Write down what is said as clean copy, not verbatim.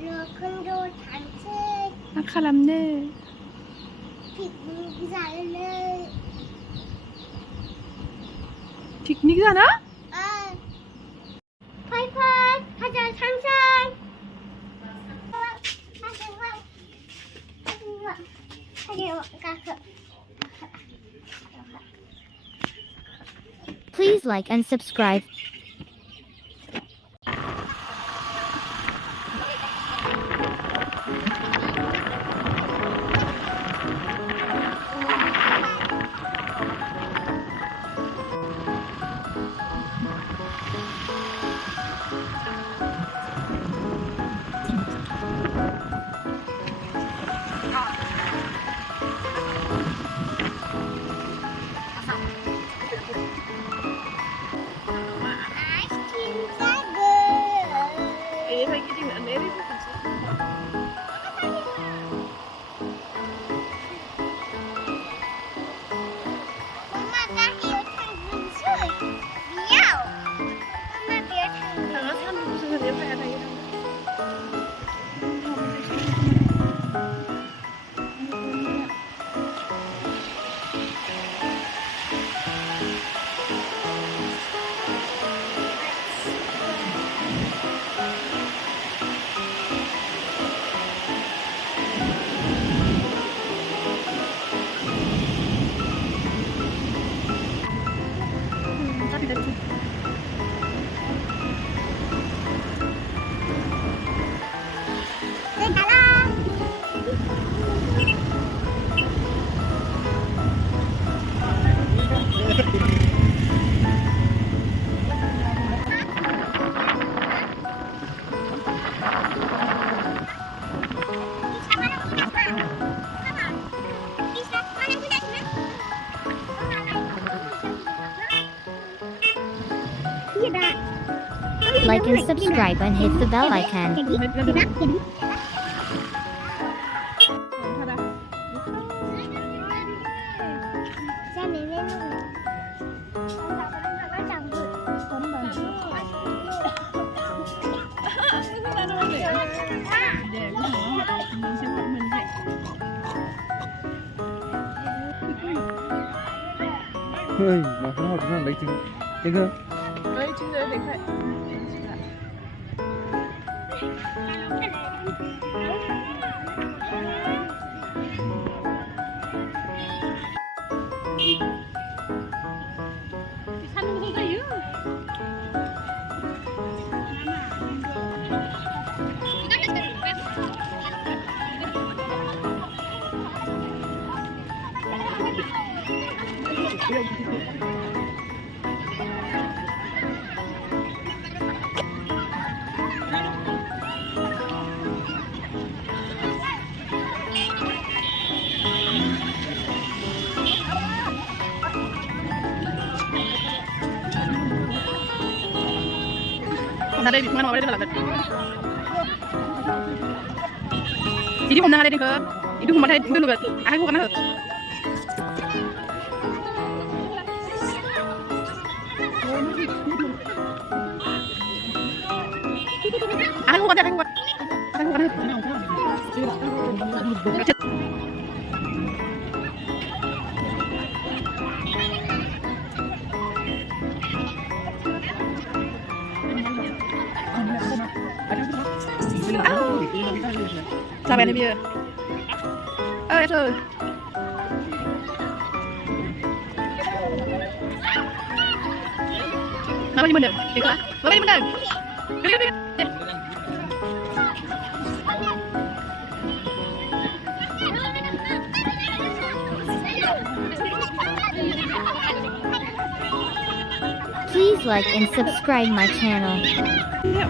Rock'n'roll tanzen. Akalamne. Picknick alle. Piknik sana? 파이파이 하자 상상. Please like and subscribe. Like and subscribe and hit the bell icon. Ơi, mà không học nó lấy trứng trứng cơ. Đây trứng đấy để phải. Hôm nay đi không ăn ở đây là đi hôm nay đi cơ đi hôm nay đi luôn ai cũng ăn hết ai cũng ăn hết Chào bạn bây giờ. Ơi thôi. Nó đi bên đường, đi qua. Nó đi bên đường. Đi đi đi. Please like and subscribe my channel. Yeah.